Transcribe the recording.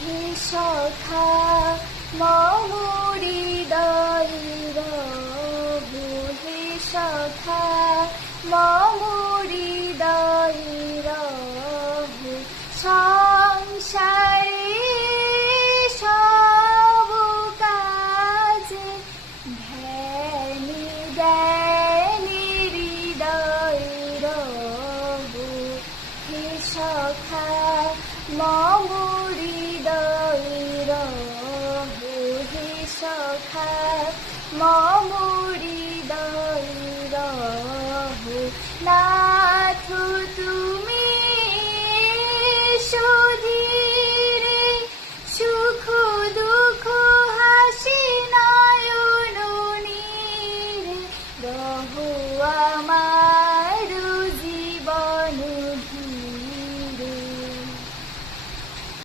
হে সখা মম হৃদয় রহু, হে সখা মম হৃদয় রহু। সংসারে সব কাজে ধ্যানী জ্ঞানী হৃদয় রহু, হে সখা মম হৃদয় রহু, হে সখা মম হৃদয় রহু। নাথ তুমি